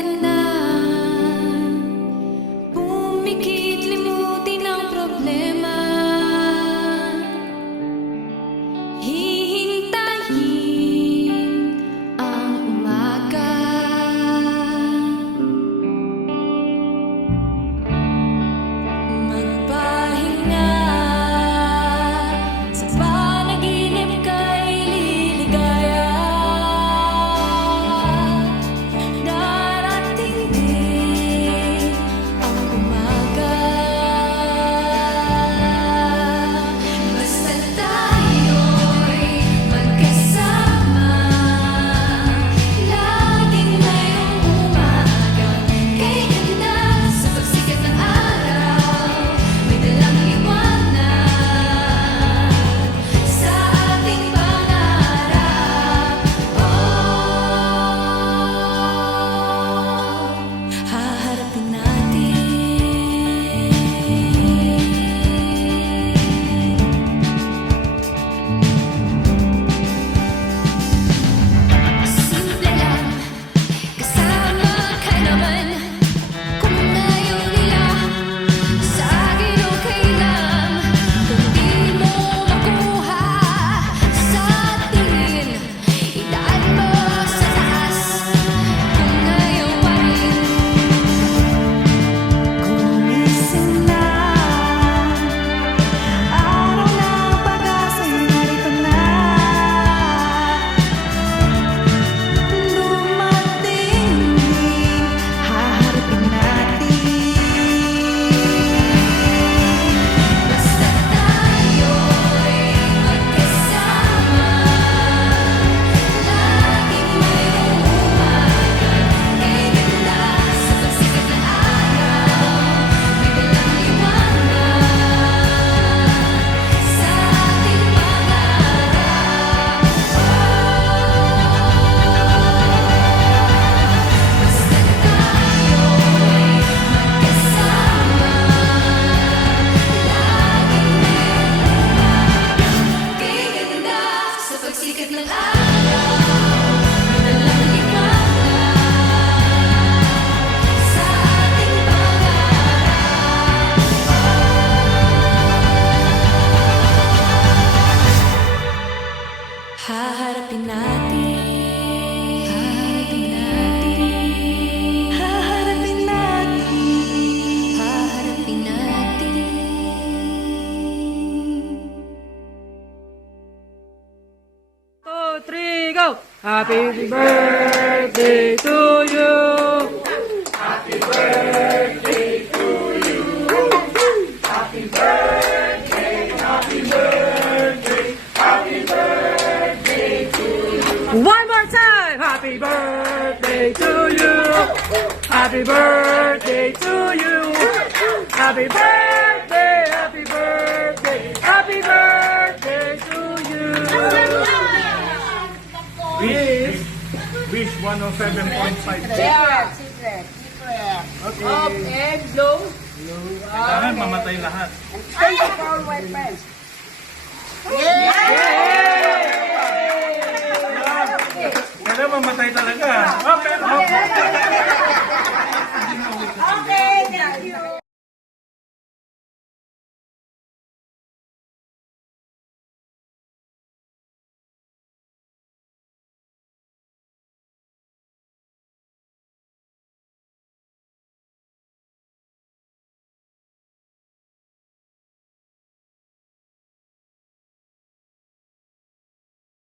ka na. Pumikit, limutin ang problema. Hihintayin ang umaga. Magpahinga. Sa panaginip ka'y liligaya. Darating din ang umaga. Basta tayo'y magkasama. Laging mayroong umaga. Kay ganda sa pagsikat ng araw. May dalang liwanag sa ating pangarap. Haharapin natin. Simple lang, kasama ka naman. Kung ayaw nila, sa akin okay lang. Kung di mo makuha sa atin, idaan mo sa taas. Kung ayaw pa rin, gumising na. Araw ng pag-asa'y narito na. Dumating din, haharapin natin. Basta tayo'y magkasama. Laging mayroong umaga. Kay ganda sa pagsikat ng araw. May dalang liwanag sa ating pangarap. Basta tayo'y magkasama. Laging mayroong umaga. Kay ganda sa pagsikat ng araw. May dalang liwanag sa ating pangarap. Haharapin natin. Haharapin natin. Haharapin natin. Haharapin natin. 2, 3, go! Happy birthday to you! One more time! Happy birthday to you! Happy birthday to you! Happy birthday! Happy birthday! Happy birthday to you! Wish 107.5. Secret. Okay. Up and low. Kailangan mamatay lahat. And thank you for all my friends. Kailangan mamatay talaga. Okay.